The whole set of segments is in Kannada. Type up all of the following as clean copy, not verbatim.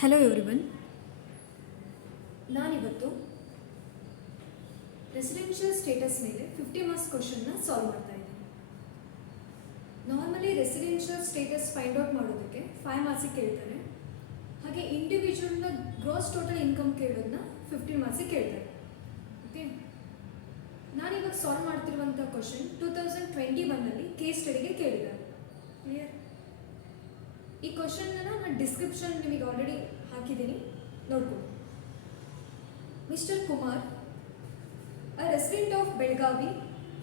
ಹಲೋ ಎವ್ರಿವನ್, ನಾನಿವತ್ತು ರೆಸಿಡೆನ್ಷಿಯಲ್ ಸ್ಟೇಟಸ್ ಮೇಲೆ 50 ಮಾರ್ಕ್ಸ್ ಕ್ವಶನ್ನ ಸಾಲ್ವ್ ಮಾಡ್ತಾ ಇದ್ದೀನಿ. Normally residential status find out ಮಾಡೋದಕ್ಕೆ 5 ಮಾರ್ಕ್ಸಿಗೆ ಕೇಳ್ತಾರೆ. ಹಾಗೆ ಇಂಡಿವಿಜುವಲ್ನ ಗ್ರಾಸ್ ಟೋಟಲ್ ಇನ್ಕಮ್ ಕೇಳೋದನ್ನ 15 ಮಾರ್ಕ್ಸಿಗೆ ಕೇಳ್ತಾರೆ. ಓಕೆ, ನಾನಿವಾಗ ಸಾಲ್ವ್ ಮಾಡ್ತಿರುವಂಥ ಕ್ವಶನ್ 2021ನಲ್ಲಿ ಕೇಸ್ ಸ್ಟಡಿಗೆ ಕೇಳಿದ್ದಾರೆ. ಕ್ಲಿಯರ್? ಈ ಕ್ವಶನ್ನ ನಾನು ಡಿಸ್ಕ್ರಿಪ್ಷನ್ ನಿಮಗೆ ಆಲ್ರೆಡಿ ಹಾಕಿದ್ದೀನಿ, ನೋಡ್ಬೋದು. Mister Kumar, a resident of Belgavi,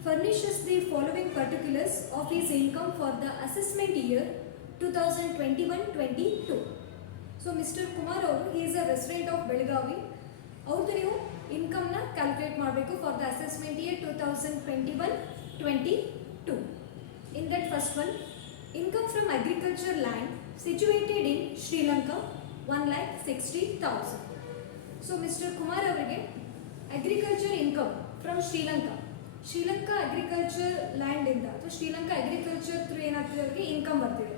furnishes the following particulars of his income for the assessment year 2021-22. So Mr. Kumar ಅವರು he is a resident of Belgavi. ಅವ್ರದ್ದು ನೀವು ಇನ್ಕಮ್ನ ಕ್ಯಾಲ್ಕುಲೇಟ್ ಮಾಡಬೇಕು for the assessment year 2021-22. In that first one, income from agriculture land situated in Sri Lanka 1,60,000. So Mr. Kumar ಅವರಿಗೆ agriculture income from Sri Lanka agriculture land ಇಂದ ಅಥವಾ ಶ್ರೀಲಂಕಾ ಅಗ್ರಿಕಲ್ಚರ್ ಥ್ರೂ ಏನಾಗ್ತಿದೆ ಅವರಿಗೆ ಇನ್ಕಮ್ ಬರ್ತಿದೆ.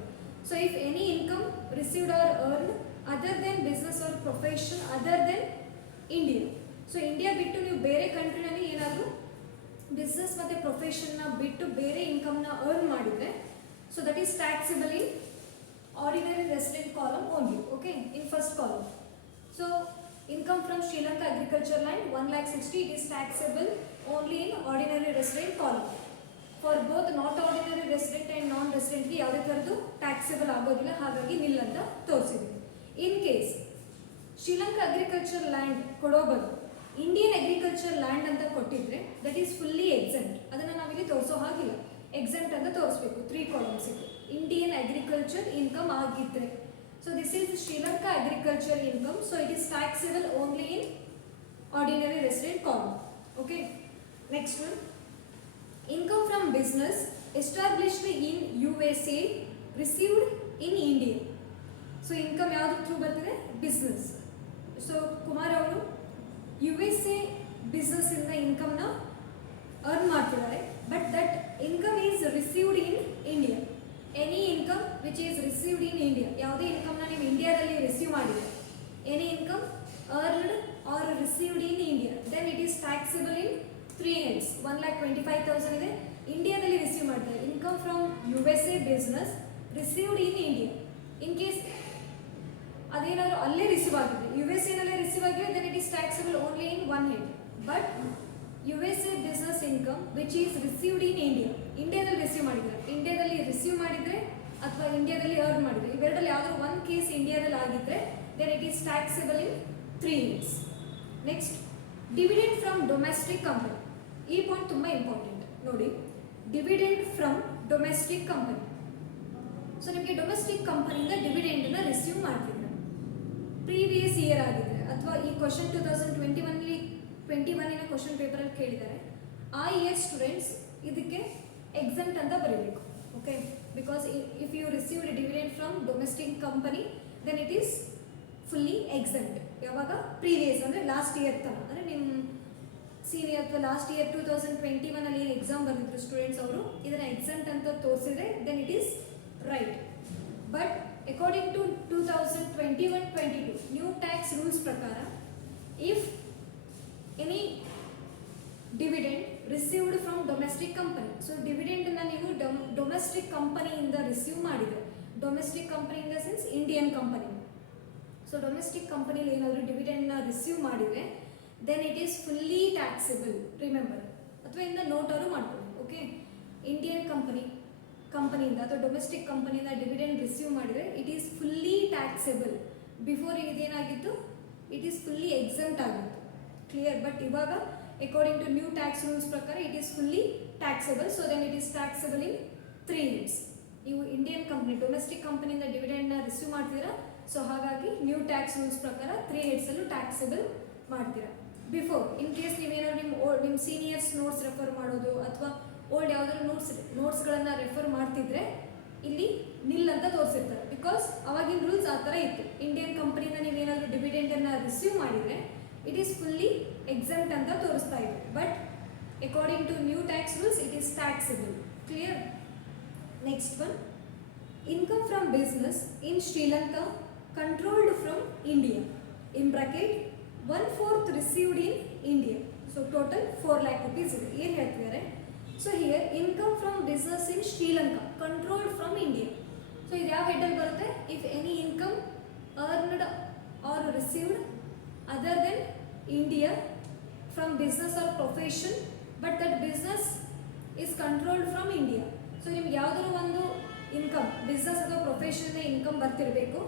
So if any income received or earn other than business or profession other than India. So India ಬಿಟ್ಟು ನೀವು ಬೇರೆ ಕಂಟ್ರಿನಲ್ಲಿ ಏನಾದರೂ ಬಿಸ್ನೆಸ್ ಮತ್ತು ಪ್ರೊಫೆಷನ್ನ ಬಿಟ್ಟು ಬೇರೆ ಇನ್ಕಮ್ನ ಅರ್ನ್ ಮಾಡಿದರೆ, so that is taxable in ordinary resident column only. Okay, in first column. So income from Sri Lanka agriculture land 1,60,000, it is taxable only in ordinary resident column. For both not ordinary resident and non resident ಗೆ ಯಾವುದೇ ತರದ್ದು ಟ್ಯಾಕ್ಸೇಬಲ್ ಆಗೋದಿಲ್ಲ, ಹಾಗಾಗಿ ನಿಲ್ ಅಂತ ತೋರಿಸಿದ್ವಿ. In case Sri Lanka agriculture land ಕೊಡೋ ಬದಲು ಇಂಡಿಯನ್ ಅಗ್ರಿಕಲ್ಚರ್ ಲ್ಯಾಂಡ್ ಅಂತ ಕೊಟ್ಟಿದ್ರೆ ದಟ್ ಈಸ್ ಫುಲ್ಲಿ ಎಕ್ಸೆಂಪ್ಟ್. ಅದನ್ನು ನಾವಿಲ್ಲಿ ತೋರಿಸೋ ಹಾಗಿಲ್ಲ, ಎಕ್ಸೆಂಪ್ಟ್ ಅಂತ ತೋರಿಸ್ಬೇಕು. 3 ಕಾಲಮ್ಸ್ ಇತ್ತು. ಇಂಡಿಯನ್ ಅಗ್ರಿಕಲ್ಚರ್ ಇನ್ಕಮ್ ಆಗಿದ್ರೆ, so this is Sri Lanka agriculture income, so it is taxable only in ordinary resident column. Okay, next one, income from business established in USA received in India. So income ಯಾವುದು ಥ್ರೂ ಬರ್ತಿದೆ? ಬಿಸ್ನೆಸ್. ಸೊ ಕುಮಾರ್ ಅವರು USA ಬಿಸ್ನೆಸ್ ಇಂದ ಇನ್ಕಮ್ನ ಅರ್ನ್ ಮಾಡ್ತಿದ್ದಾರೆ, but that income is received in India. Any income which is received in India, ಯಾವುದೇ ಇನ್ಕಮ್ನ ನೀವು ಇಂಡಿಯಾದಲ್ಲಿ ರಿಸೀವ್ ಮಾಡಿದರೆ, any income earned or received in India, then it is taxable in 3 heads. 1,25,000 ಇದೆ, ಇಂಡಿಯಾದಲ್ಲಿ ರಿಸೀವ್ ಮಾಡ್ತಾರೆ. Income from USA business received in India. In case ಅದೇನಾದ್ರು ಅಲ್ಲೇ ರಿಸೀವ್ ಆಗಿದೆ, USA ನಲ್ಲೇ ರಿಸೀವ್ ಆಗಿದೆ, then it is taxable only in 1 head. But USA business income which is received in India, ಇಂಡಿಯಾದಲ್ಲಿ ರಿಸೀವ್ ಮಾಡಿದರೆ, ಇಂಡಿಯಾದಲ್ಲಿ ರಿಸೀವ್ ಮಾಡಿದರೆ ಅಥವಾ ಇಂಡಿಯಾದಲ್ಲಿ ಅರ್ನ್ ಮಾಡಿದರೆ, ಇವೆರಡಲ್ಲಿ ಯಾವ್ದಾದ್ರು ಒಂದು ಕೇಸ್ ಇಂಡಿಯಾದಲ್ಲಿ ಆಗಿದ್ದರೆ then it is taxable in 3 years. Next, dividend from domestic company. ಈ ಪಾಯಿಂಟ್ ತುಂಬ ಇಂಪಾರ್ಟೆಂಟ್ ನೋಡಿ. Dividend from domestic company. So ನಿಮಗೆ ಡೊಮೆಸ್ಟಿಕ್ ಕಂಪನಿಯಿಂದ ಡಿವಿಡೆಂಡನ್ನು ರಿಸೀವ್ ಮಾಡ್ತಿದ್ರೆ, ಪ್ರೀವಿಯಸ್ ಇಯರ್ ಆಗಿದ್ರೆ, ಅಥವಾ ಈ ಕ್ವಶನ್ 2021ನ ಕ್ವಶನ್ ಪೇಪರಲ್ಲಿ ಕೇಳಿದ್ದಾರೆ, ಆ ಇಯರ್ ಸ್ಟೂಡೆಂಟ್ಸ್ ಇದಕ್ಕೆ ಎಕ್ಸೆಂಪ್ಟ್ ಅಂತ ಬರೀಬೇಕು. Okay, because if you received dividend from domestic company then it is fully exempt. ಯಾವಾಗ? ಪ್ರೀವಿಯಸ್ ಅಂದರೆ ಲಾಸ್ಟ್ ಇಯರ್ ತನಕ, ಅಂದರೆ ನಿಮ್ಮ ಸೀನಿಯರ್ ಅಥವಾ ಲಾಸ್ಟ್ ಇಯರ್ 2021ಅಲ್ಲಿ ಏನು ಎಕ್ಸಾಮ್ ಬಂದಿದ್ರು ಸ್ಟೂಡೆಂಟ್ಸ್, ಅವರು ಇದನ್ನು ಎಕ್ಸೆಂಪ್ಟ್ ಅಂತ ತೋರಿಸಿದ್ರೆ then it is right. But according to 2021-22 new tax rules ಪ್ರಕಾರ, if any dividend received from domestic company, so ಡಿವಿಡೆಂಡನ್ನು ನೀವು ಡೊಮೆಸ್ಟಿಕ್ ಕಂಪನಿಯಿಂದ ರಿಸೀವ್ ಮಾಡಿದರೆ, domestic company in the sense Indian company, so domestic ಕಂಪನಿಲಿ ಏನಾದರೂ ಡಿವಿಡೆಂಡ್ನ ರಿಸೀವ್ ಮಾಡಿದರೆ then it is fully taxable. Remember, ಅಥವಾ ಇಂದ ನೋಟಾರು ಮಾಡ್ಕೊಳ್ಳಿ. ಓಕೆ, ಇಂಡಿಯನ್ ಕಂಪನಿಯಿಂದ ಅಥವಾ ಡೊಮೆಸ್ಟಿಕ್ ಕಂಪನಿಯಿಂದ ಡಿವಿಡೆಂಡ್ ರಿಸೀವ್ ಮಾಡಿದರೆ it is fully taxable. Before ಇದೇನಾಗಿತ್ತು, ಇಟ್ ಈಸ್ ಫುಲ್ಲಿ ಎಕ್ಸೆಂಪ್ಟ್ ಆಗಿತ್ತು. ಕ್ಲಿಯರ್? ಬಟ್ ಇವಾಗ according to new tax rules ಪ್ರಕಾರ it is fully taxable, so then it is taxable in 3 heads. ನೀವು ಇಂಡಿಯನ್ ಕಂಪನಿ ಡೊಮೆಸ್ಟಿಕ್ ಕಂಪನಿಯಿಂದ ಡಿವಿಡೆಂಡ್ನ ರಿಸೀವ್ ಮಾಡ್ತೀರಾ, ಸೊ ಹಾಗಾಗಿ ನ್ಯೂ ಟ್ಯಾಕ್ಸ್ ರೂಲ್ಸ್ ಪ್ರಕಾರ 3 ಹೆಡ್ಸಲ್ಲೂ ಟ್ಯಾಕ್ಸೇಬಲ್ ಮಾಡ್ತೀರಾ. ಬಿಫೋರ್ ಇನ್ ಕೇಸ್ ನೀವೇನಾದ್ರು ನಿಮ್ಮ ಸೀನಿಯರ್ಸ್ ನೋಟ್ಸ್ ರೆಫರ್ ಮಾಡೋದು ಅಥವಾ ಓಲ್ಡ್ ಯಾವುದಾದ್ರು ನೋಟ್ಸ್ಗಳನ್ನು ರೆಫರ್ ಮಾಡ್ತಿದ್ರೆ ಇಲ್ಲಿ ನಿಲ್ ಅಂತ ತೋರಿಸಿರ್ತಾರೆ, ಬಿಕಾಸ್ ಅವಾಗಿನ ರೂಲ್ಸ್ ಆ ಥರ ಇತ್ತು. ಇಂಡಿಯನ್ ಕಂಪನಿಯಿಂದ ನೀವೇನಾದರೂ ಡಿವಿಡೆಂಡನ್ನು ರಿಸೀವ್ ಮಾಡಿದರೆ ಇಟ್ ಈಸ್ ಫುಲ್ಲಿ ಎಕ್ಸೆಂಪ್ಟ್ ಅಂತ ತೋರಿಸ್ತಾ ಇದೆ. But according to new tax rules it is taxable. Clear? Next one, income from business in Sri Lanka controlled from India, in bracket 1/4 received in India. So total 4 lakh rupees ಇದೆ. ಏನು ಹೇಳ್ತಿದ್ದಾರೆ? So here income from business in Sri Lanka controlled from India. So ಇದು ಯಾವ ಹೆಡ್ಡಲ್ಲಿ ಬರುತ್ತೆ? If any income earned or received other than India from business or profession but that business is controlled from India. So ನಿಮ್ಗೆ ಯಾವುದಾದ್ರು ಒಂದು ಇನ್ಕಮ್ ಬಿಸ್ನೆಸ್ ಅಥವಾ ಪ್ರೊಫೆಷನ್ ಇನ್ಕಮ್ ಬರ್ತಿರಬೇಕು,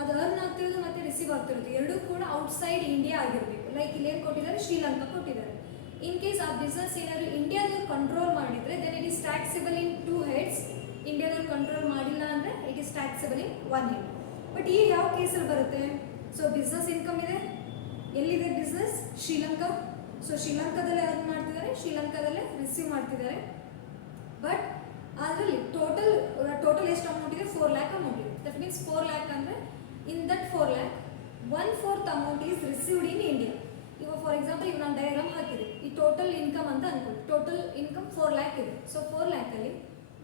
ಅದು ಅರ್ನ್ ಆಗ್ತಿರೋದು ಮತ್ತು ರಿಸೀವ್ ಆಗ್ತಿರೋದು ಎರಡೂ ಕೂಡ ಔಟ್ಸೈಡ್ ಇಂಡಿಯಾ ಆಗಿರಬೇಕು. ಲೈಕ್ ಇಲ್ಲಿ ಏನು ಕೊಟ್ಟಿದ್ದಾರೆ? ಶ್ರೀಲಂಕಾ ಕೊಟ್ಟಿದ್ದಾರೆ. ಇನ್ ಕೇಸ್ ಆ ಬಿಸ್ನೆಸ್ ಏನಾದ್ರು ಇಂಡಿಯಾದಲ್ಲಿ ಕಂಟ್ರೋಲ್ ಮಾಡಿದರೆ then it is taxable in 2 heads. ಇಂಡಿಯಾದಲ್ಲಿ ಕಂಟ್ರೋಲ್ ಮಾಡಿಲ್ಲ ಅಂದರೆ it is taxable in 1 head. But ಈಗ ಯಾವ ಕೇಸಲ್ಲಿ ಬರುತ್ತೆ? ಸೊ ಬಿಸ್ನೆಸ್ ಇನ್ಕಮ್ ಇದೆ, ಎಲ್ಲಿದೆ ಬಿಸ್ನೆಸ್? ಶ್ರೀಲಂಕಾ. ಸೊ ಶ್ರೀಲಂಕಾದಲ್ಲೇ ಅರ್ನ್ ಮಾಡ್ತಿದ್ದಾರೆ, ಶ್ರೀಲಂಕಾದಲ್ಲೇ ರಿಸೀವ್ ಮಾಡ್ತಿದ್ದಾರೆ. ಬಟ್ ಅದರಲ್ಲಿ ಟೋಟಲ್ ಎಷ್ಟು ಅಮೌಂಟ್ ಇದೆ? 4 lakh ಅಮೌಂಟ್ ಇದೆ. ದಟ್ ಮೀನ್ಸ್ 4 lakh ಅಂದರೆ in that 4 lakh 1/4 amount is received in India. ಇವಾಗ ಫಾರ್ ಎಕ್ಸಾಂಪಲ್ ಈಗ ನಾನು ಡಯಾಗ್ರಾಮ್ ಹಾಕಿದೆ, ಈ ಟೋಟಲ್ ಇನ್ಕಮ್ ಅಂತ ಅನ್ಕೊಳ್ಳಿ. ಟೋಟಲ್ ಇನ್ಕಮ್ 4 lakh ಇದೆ. ಸೊ 4 lakh ಅಲ್ಲಿ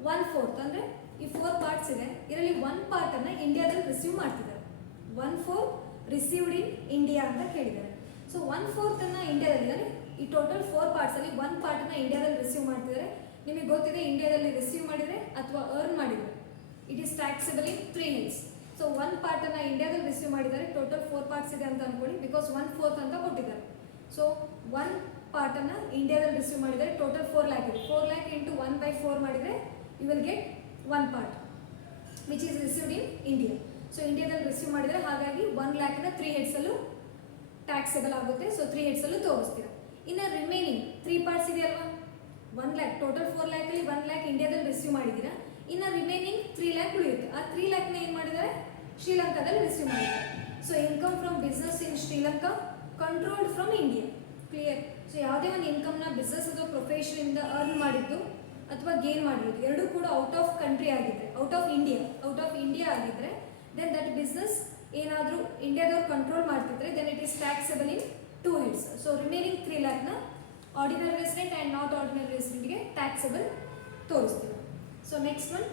1/4 ಅಂದರೆ ಈ 4 ಪಾರ್ಟ್ಸ್ ಇದೆ, ಇದರಲ್ಲಿ 1 ಪಾರ್ಟನ್ನು ಇಂಡಿಯಾದಲ್ಲಿ ರಿಸೀವ್ ಮಾಡ್ತಿದ್ದಾರೆ. 1/4 ರಿಸೀವ್ಡ್ ಇನ್ ಇಂಡಿಯಾ ಅಂತ ಕೇಳಿದ್ದಾರೆ. ಸೊ 1/4 ಇಂಡಿಯಾದಲ್ಲಿ ಅಂದರೆ ಈ ಟೋಟಲ್ 4 ಪಾರ್ಟ್ಸಲ್ಲಿ 1 ಪಾರ್ಟನ್ನು ಇಂಡಿಯಾದಲ್ಲಿ ರಿಸೀವ್ ಮಾಡ್ತಿದ್ದಾರೆ. ನಿಮಗೆ ಗೊತ್ತಿದೆ ಇಂಡಿಯಾದಲ್ಲಿ ರಿಸೀವ್ ಮಾಡಿದರೆ ಅಥವಾ ಅರ್ನ್ ಮಾಡಿದರೆ it is taxable in 3 heads. So 1 ಪಾರ್ಟನ್ನು ಇಂಡಿಯಾದಲ್ಲಿ ರಿಸೀವ್ ಮಾಡಿದ್ದಾರೆ, ಟೋಟಲ್ 4 ಪಾರ್ಟ್ಸ್ ಇದೆ ಅಂತ ಅನ್ಕೊಳ್ಳಿ, ಬಿಕಾಸ್ 1/4 ಅಂತ ಕೊಟ್ಟಿದ್ದಾರೆ. ಸೊ 1 ಪಾರ್ಟನ್ನು ಇಂಡಿಯಾದಲ್ಲಿ ರಿಸೀವ್ ಮಾಡಿದರೆ ಟೋಟಲ್ 4 lakh ಇದೆ. 4 lakh ಇಂಟು 1/4 ಮಾಡಿದರೆ you will get 1 part which is received in India. So ಇಂಡಿಯಾದಲ್ಲಿ ರಿಸೀವ್ ಮಾಡಿದರೆ ಹಾಗಾಗಿ 1 lakh 3 ಹೆಡ್ಸಲ್ಲೂ ಟ್ಯಾಕ್ಸಬಲ್ ಆಗುತ್ತೆ. ಸೊ 3 ಹೆಡ್ಸಲ್ಲೂ ತೋರಿಸ್ತೀರಾ. ಇನ್ನು ರಿಮೈನಿಂಗ್ 3 ಪಾರ್ಟ್ಸ್ ಇದೆಯಲ್ವಾ? 1 lakh ಟೋಟಲ್ 4 lakh ಅಲ್ಲಿ 1 lakh ಇಂಡಿಯಾದಲ್ಲಿ ರಿಸೀವ್ ಮಾಡಿದ್ದೀರಾ, ಇನ್ನು ರಿಮೈನಿಂಗ್ 3 lakh ಉಳಿಯುತ್ತೆ. ಆ 3 lakh ಏನು ಮಾಡಿದ್ದಾರೆ? ಶ್ರೀಲಂಕಾದಲ್ಲಿ ರಿಸೀವ್ ಮಾಡಿದ್ದಾರೆ. So income from business in Sri Lanka controlled from India. Clear? So ಯಾವುದೇ ಒಂದು ಇನ್ಕಮ್ನ ಬಿಸ್ನೆಸ್ ಅಥವಾ ಪ್ರೊಫೆಷನಿಂದ ಅರ್ನ್ ಮಾಡಿದ್ದು ಅಥವಾ ಗೇನ್ ಮಾಡಿರೋದು ಎರಡೂ ಕೂಡ ಔಟ್ ಆಫ್ ಕಂಟ್ರಿ ಆಗಿದ್ದರೆ, ಔಟ್ ಆಫ್ ಇಂಡಿಯಾ ಆಗಿದ್ದರೆ ದೆನ್ ದಟ್ ಬಿಸ್ನೆಸ್ ಏನಾದರೂ ಇಂಡಿಯಾದವ್ರು ಕಂಟ್ರೋಲ್ ಮಾಡ್ತಿದ್ರೆ then it is taxable in 2 heads. So remaining 3 lakh ordinary resident and not ordinary ರೆಸಿಡೆಂಟ್ಗೆ ಟ್ಯಾಕ್ಸಬಲ್ ತೋರಿಸ್ತೀವಿ. So next one,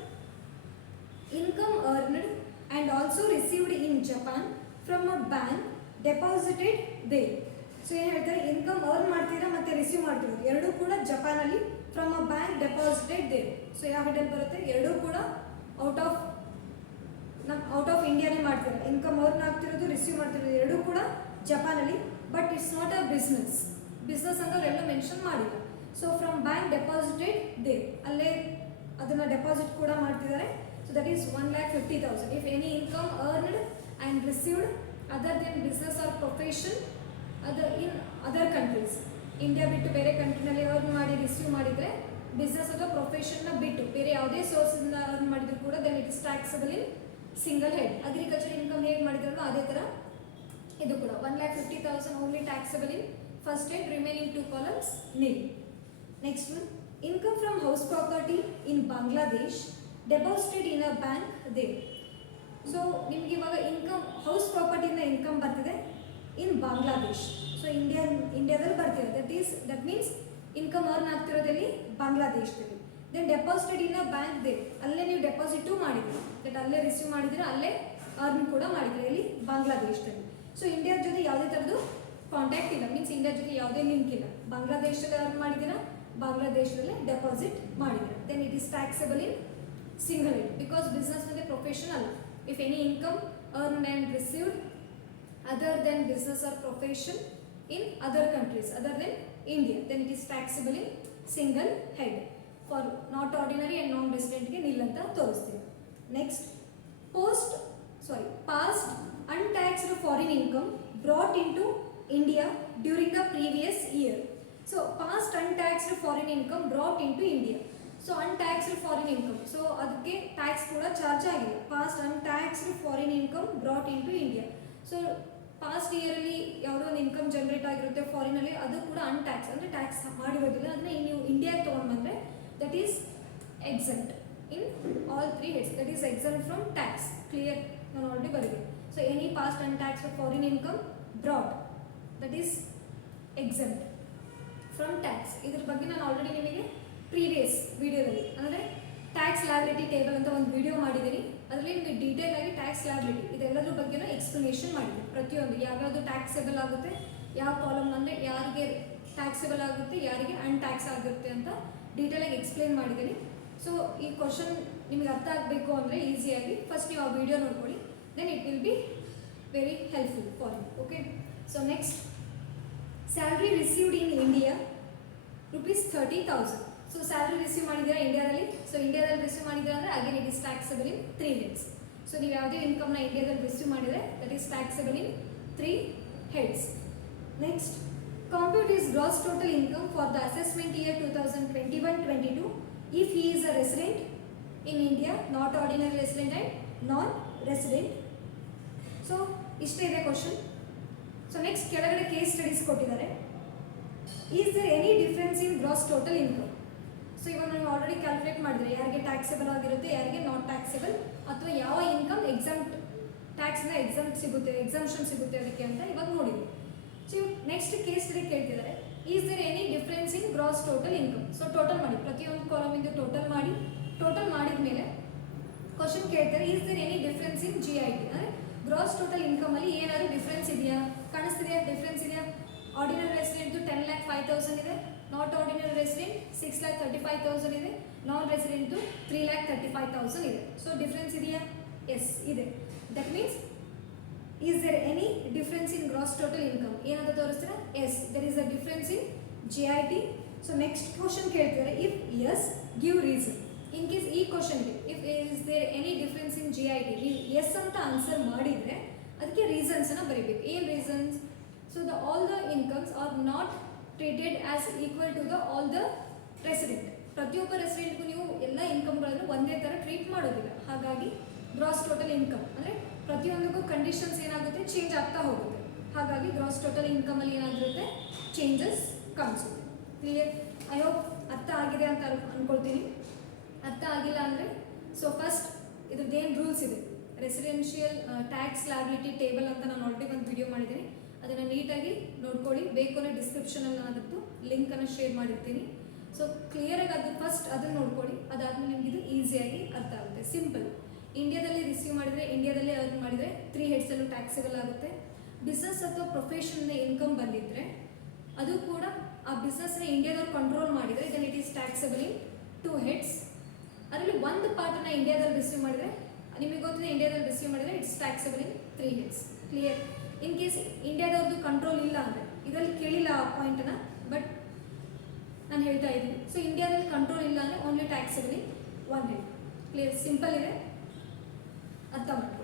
income earned and also received in Japan from a bank deposited there. So ಏನು ಹೇಳ್ತಾರೆ? ಇನ್ಕಮ್ ಅರ್ನ್ ಮಾಡ್ತೀರಾ ಮತ್ತು ರಿಸೀವ್ ಮಾಡ್ತಿರೋದು ಎರಡೂ ಕೂಡ ಜಪಾನಲ್ಲಿ from a bank deposited there. So ಯಾವ ಹೆಡಲ್ಲಿ ಬರುತ್ತೆ? ಎರಡೂ ಕೂಡ ಔಟ್ ಆಫ್ ಇಂಡಿಯಾನೇ ಮಾಡ್ತಾರೆ. ಇನ್ಕಮ್ ಅರ್ನ್ ಆಗ್ತಿರೋದು ರಿಸೀವ್ ಮಾಡ್ತಿರೋದು ಎರಡೂ ಕೂಡ ಜಪಾನಲ್ಲಿ. But it's not a business ಅಂತ ಅವರೆಲ್ಲ ಮೆನ್ಷನ್ ಮಾಡಿಲ್ಲ. So from bank deposited there, ಅಲ್ಲೇ ಅದನ್ನು ಡೆಪಾಸಿಟ್ ಕೂಡ ಮಾಡ್ತಿದ್ದಾರೆ. So that is 1,50,000. If any income earned and received other than business or profession in other countries, India ಬಿಟ್ಟು ಬೇರೆ ಕಂಟ್ರಿನಲ್ಲಿ ಅರ್ನ್ ಮಾಡಿ ರಿಸೀವ್ ಮಾಡಿದರೆ, ಬಿಸ್ನೆಸ್ ಅಥವಾ ಪ್ರೊಫೆಷನ್ನ ಬಿಟ್ಟು ಬೇರೆ ಯಾವುದೇ ಸೋರ್ಸಿಂದ ಅರ್ನ್ ಮಾಡಿದ್ರು ಕೂಡ then it is taxable in single head. Agriculture income ಹೇಗೆ ಮಾಡಿದ್ರಲ್ಲ ಅದೇ ಥರ ಇದು ಕೂಡ 1,50,000 only taxable in first head, remaining 2 columns nil. Next one, income from house property in Bangladesh deposited in a bank there. So ನಿಮ್ಗೆ ಇವಾಗ ಇನ್ಕಮ್ ಹೌಸ್ ಪ್ರಾಪರ್ಟಿಯಿಂದ ಇನ್ಕಮ್ ಬರ್ತಿದೆ ಇನ್ ಬಾಂಗ್ಲಾದೇಶ್. ಸೊ ಇಂಡಿಯಾದಲ್ಲಿ ಬರ್ತಿದೆ. ದಟ್ ಮೀನ್ಸ್ ಇನ್ಕಮ್ ಅರ್ನ್ ಆಗ್ತಿರೋದಲ್ಲಿ ಬಾಂಗ್ಲಾದೇಶದಲ್ಲಿ. Then deposited in a bank they, ಅಲ್ಲೇ ನೀವು ಡೆಪಾಸಿಟು ಮಾಡಿದ್ರಿ, ದಟ್ ಅಲ್ಲೇ ರಿಸೀವ್ ಮಾಡಿದ್ರೆ ಅಲ್ಲೇ ಅರ್ನ್ ಕೂಡ ಮಾಡಿದ್ರೆ ಇಲ್ಲಿ ಬಾಂಗ್ಲಾದೇಶದಲ್ಲಿ. ಸೊ ಇಂಡಿಯಾದ ಜೊತೆ ಯಾವುದೇ ಥರದ್ದು ಕಾಂಟ್ಯಾಕ್ಟ್ ಇಲ್ಲ, ಮೀನ್ಸ್ ಇಂಡಿಯಾ ಜೊತೆ ಯಾವುದೇ ಲಿಂಕ್ ಇಲ್ಲ. ಬಾಂಗ್ಲಾದೇಶದಲ್ಲಿ ಅರ್ನ್ ಮಾಡಿದ್ದೀರಾ, ಬಾಂಗ್ಲಾದೇಶದಲ್ಲೇ ಡೆಪಾಸಿಟ್ ಮಾಡಿದ್ದೀರಾ, then it is taxable in single head because business ಮತ್ತು ಪ್ರೊಫೆಷನ್ ಅಲ್ಲ. If any income earned and received other than business or profession in other countries other than India, then it is taxable in single head. For not ordinary and non-resident ಗೆ nil ಅಂತ ತೋರಿಸ್ತೀವಿ. Next, past untaxed foreign income brought into India during the previous year. So past untaxed foreign income brought into India. So untaxed foreign income, so ಅದಕ್ಕೆ ಟ್ಯಾಕ್ಸ್ ಕೂಡ ಚಾರ್ಜ್ ಆಗಿಲ್ಲ. Past untaxed foreign income brought in to India. So past ಇಯರಲ್ಲಿ ಯಾವುದೋ ಒಂದು ಇನ್ಕಮ್ ಜನರೇಟ್ ಆಗಿರುತ್ತೆ ಫಾರಿನಲ್ಲಿ, ಅದು ಕೂಡ ಅನ್ಟ್ಯಾಕ್ಸ್ ಅಂದರೆ ಟ್ಯಾಕ್ಸ್ ಮಾಡಿರೋದಿಲ್ಲ. ಅದನ್ನ ನೀವು ಇಂಡಿಯಾಗೆ ತೊಗೊಂಡ್ಬಂದರೆ that is exempt in all 3 heads, that is exempt from tax. Clear? ನಾನು ಆಲ್ರೆಡಿ ಬರೀತೀನಿ. So any past untaxed foreign income brought that is exempt from tax. ಇದ್ರ ಬಗ್ಗೆ ನಾನು ಆಲ್ರೆಡಿ ನಿಮಗೆ ಪ್ರೀವಿಯಸ್ ವಿಡಿಯೋದಲ್ಲಿ ಅಂದರೆ ಟ್ಯಾಕ್ಸ್ ಲಯಬಿಲಿಟಿ ಟೇಬಲ್ ಅಂತ ಒಂದು ವಿಡಿಯೋ ಮಾಡಿದ್ದೀನಿ, ಅದರಲ್ಲಿ ನಿಮಗೆ ಡೀಟೇಲ್ ಆಗಿ ಟ್ಯಾಕ್ಸ್ ಲ್ಯಾಬಿಲಿಟಿ ಇದೆಲ್ಲದ್ರ ಬಗ್ಗೆನೂ ಎಕ್ಸ್ಪ್ಲನೇಷನ್ ಮಾಡಿದೆ. ಪ್ರತಿಯೊಂದು ಯಾವ್ಯಾವುದು ಟ್ಯಾಕ್ಸೇಬಲ್ ಆಗುತ್ತೆ, ಯಾವ ಕಾಲಮ್ ಅಂದರೆ ಯಾರಿಗೆ ಟ್ಯಾಕ್ಸೇಬಲ್ ಆಗುತ್ತೆ, ಯಾರಿಗೆ ಅನ್ಟ್ಯಾಕ್ಸ್ ಆಗುತ್ತೆ ಅಂತ ಡೀಟೇಲಾಗಿ ಎಕ್ಸ್ಪ್ಲೇನ್ ಮಾಡಿದ್ದೀನಿ. ಸೊ ಈ ಕ್ವಶನ್ ನಿಮಗೆ ಅರ್ಥ ಆಗಬೇಕು ಅಂದರೆ ಈಸಿಯಾಗಿ ಫಸ್ಟ್ ನೀವು ಆ ವಿಡಿಯೋ ನೋಡ್ಕೊಳ್ಳಿ, then it will be very helpful for you. Okay, so next salary received in India ₹30,000. So salary receive ಮಾಡಿದ್ದೀರಾ ಇಂಡಿಯಾದಲ್ಲಿ. ಸೊ ಇಂಡಿಯಾದಲ್ಲಿ ರಿಸೀವ್ ಮಾಡಿದ್ದೀರಾ ಅಂದರೆ again it is taxable in 3 heads. So ನೀವು ಯಾವುದೇ ಇನ್ಕಮ್ನ ಇಂಡಿಯಾದಲ್ಲಿ ರಿಸೀವ್ ಮಾಡಿದರೆ that is taxable in 3 heads. Next, compute his gross total income for the assessment year 2021-22 if he is a resident in India, not ordinary resident and non-resident. So ಇಷ್ಟೇ ಇದೆ ಕ್ವಶನ್. ಸೊ ನೆಕ್ಸ್ಟ್ ಕೆಳಗಡೆ ಕೇಸ್ ಸ್ಟಡೀಸ್ ಕೊಟ್ಟಿದ್ದಾರೆ. Is there any difference in gross total income? So ಇವಾಗ ನೀವು ಆಲ್ರೆಡಿ ಕ್ಯಾಲ್ಕುಲೇಟ್ ಮಾಡಿದ್ರೆ ಯಾರಿಗೆ ಟ್ಯಾಕ್ಸೇಬಲ್ ಆಗಿರುತ್ತೆ, ಯಾರಿಗೆ ನಾಟ್ ಟ್ಯಾಕ್ಸೇಬಲ್, ಅಥವಾ ಯಾವ ಇನ್ಕಮ್ ಎಕ್ಸಾಮ್ಟ್ ಟ್ಯಾಕ್ಸ್ನ ಎಕ್ಸಾಮ್ಷನ್ ಸಿಗುತ್ತೆ ಅದಕ್ಕೆ ಅಂತ ಇವಾಗ ನೋಡಿದ್ವಿ. ಸೊ ನೆಕ್ಸ್ಟ್ ಕೇಸ್ ಸ್ಟಡಿ ಕೇಳ್ತಿದ್ದಾರೆ, is there any difference in gross total income? So total ಮಾಡಿ, ಪ್ರತಿಯೊಂದು ಕಾಲಮಿಂದ ಟೋಟಲ್ ಮಾಡಿದ ಮೇಲೆ ಕ್ವಶನ್ ಕೇಳ್ತಾರೆ, is there any difference in GIT? ಅಂದರೆ ಗ್ರಾಸ್ ಟೋಟಲ್ ಇನ್ಕಮಲ್ಲಿ ಏನಾದರೂ ಡಿಫ್ರೆನ್ಸ್ ಇದೆಯಾ, ಕಾಣಿಸ್ತಿದೆಯಾ, ಡಿಫ್ರೆನ್ಸ್ ಇದೆಯಾ? ಆರ್ಡಿನರಿ ರೆಸಿಡೆಂಟ್ದು 10,05,000 ಇದೆ, ನಾಟ್ ಆರ್ಡಿನರಿ ರೆಸಿಡೆಂಟ್ 6,35,000 ಇದೆ, ನಾನ್ ರೆಸಿಡೆಂಟ್ದು 3,35,000 ಇದೆ. ಸೊ ಡಿಫ್ರೆನ್ಸ್ ಇದೆಯಾ? ಎಸ್ ಇದೆ. That means is there any difference in gross total income? ಏನಂತ ತೋರಿಸ್ತೀರಾ? Yes, there is a difference in GIT. So next question ಕೇಳ್ತಿದ್ದಾರೆ, if yes give reason. In case ಈ ಕ್ವಶನ್ಗೆ if is there any difference in GIT ನೀವು ಎಸ್ ಅಂತ ಆನ್ಸರ್ ಮಾಡಿದರೆ ಅದಕ್ಕೆ ರೀಸನ್ಸನ್ನು ಬರೀಬೇಕು. ಏನು reasons? So all the incomes are not treated as equal to all the resident. ಪ್ರತಿಯೊಬ್ಬ ರೆಸಿಡೆಂಟ್ಗೂ ನೀವು ಎಲ್ಲ ಇನ್ಕಮ್ಗಳನ್ನು ಒಂದೇ ಥರ ಟ್ರೀಟ್ ಮಾಡೋದಿಲ್ಲ. ಹಾಗಾಗಿ ಗ್ರಾಸ್ ಟೋಟಲ್ ಇನ್ಕಮ್ ಅಂದರೆ ಪ್ರತಿಯೊಂದಕ್ಕೂ ಕಂಡೀಷನ್ಸ್ ಏನಾಗುತ್ತೆ, ಚೇಂಜ್ ಆಗ್ತಾ ಹೋಗುತ್ತೆ. ಹಾಗಾಗಿ ಗ್ರಾಸ್ ಟೋಟಲ್ ಇನ್ಕಮಲ್ಲಿ ಏನಾಗಿರುತ್ತೆ, ಚೇಂಜಸ್ ಕಾಣಿಸುತ್ತೆ. ಕ್ಲಿಯರ್? ಐ ಹೋಪ್ ಅರ್ಥ ಆಗಿದೆ ಅಂತ ಅಂದ್ಕೊಳ್ತೀನಿ. ಅರ್ಥ ಆಗಿಲ್ಲ ಅಂದರೆ ಸೊ ಫಸ್ಟ್ ಇದ್ರದ್ದೇನು ರೂಲ್ಸ್ ಇದೆ, ರೆಸಿಡೆನ್ಷಿಯಲ್ ಟ್ಯಾಕ್ಸ್ ಲ್ಯಾಬಿಲಿಟಿ ಟೇಬಲ್ ಅಂತ ನಾನು ಆಲ್ರೆಡಿ ಒಂದು ವಿಡಿಯೋ ಮಾಡಿದ್ದೀನಿ, ಅದನ್ನು ನೀಟಾಗಿ ನೋಡ್ಕೊಳ್ಳಿ. ಬೇಕು ಅಂದರೆ ಡಿಸ್ಕ್ರಿಪ್ಷನಲ್ಲಿ ನಾನು ಅದಕ್ಕೆ ಲಿಂಕನ್ನು ಶೇರ್ ಮಾಡಿರ್ತೀನಿ. ಸೊ ಕ್ಲಿಯರಾಗಿ ಅದು ಫಸ್ಟ್ ಅದನ್ನು ನೋಡ್ಕೊಳ್ಳಿ. ಅದಾದಮೇಲೆ ನಿಮ್ಗೆ ಇದು ಈಸಿಯಾಗಿ ಅರ್ಥ ಆಗುತ್ತೆ. ಸಿಂಪಲ್. ಇಂಡಿಯಾದಲ್ಲಿ ರಿಸೀವ್ ಮಾಡಿದರೆ, ಇಂಡಿಯಾದಲ್ಲೇ ಅರ್ನ್ ಮಾಡಿದರೆ 3 ಹೆಡ್ಸಲ್ಲೂ ಟ್ಯಾಕ್ಸೇಬಲ್ ಆಗುತ್ತೆ. ಬಿಸ್ನೆಸ್ ಅಥವಾ ಪ್ರೊಫೆಷನಿಂದ ಇನ್ಕಮ್ ಬಂದಿದ್ದರೆ ಅದು ಕೂಡ ಆ ಬಿಸ್ನೆಸ್ನ ಇಂಡಿಯಾದವ್ರು ಕಂಟ್ರೋಲ್ ಮಾಡಿದರೆ then it is taxable in 2 heads. ಅದರಲ್ಲಿ ಒಂದು ಪಾರ್ಟನ್ನು ಇಂಡಿಯಾದಲ್ಲಿ ರಿಸೀವ್ ಮಾಡಿದರೆ, ನಿಮಗೆ ಗೊತ್ತಿದೆ ಇಂಡಿಯಾದಲ್ಲಿ ರಿಸೀವ್ ಮಾಡಿದರೆ it's taxable in 3 heads. Clear? In case ಇಂಡಿಯಾದವ್ರದ್ದು ಕಂಟ್ರೋಲ್ ಇಲ್ಲ ಅಂದರೆ, ಇದರಲ್ಲಿ ಕೇಳಿಲ್ಲ ಆ ಪಾಯಿಂಟನ್ನು, ಬಟ್ ನಾನು ಹೇಳ್ತಾ ಇದ್ದೀನಿ. ಸೊ ಇಂಡಿಯಾದಲ್ಲಿ ಕಂಟ್ರೋಲ್ ಇಲ್ಲ ಅಂದರೆ ಓನ್ಲಿ ಟ್ಯಾಕ್ಸೇಬಲ್ ಇನ್ 1 ಹೆಡ್. ಕ್ಲಿಯರ್? ಸಿಂಪಲ್ ಇದೆ, ಅರ್ಥ ಮಾಡ್ಕೊಳ್ಳಿ.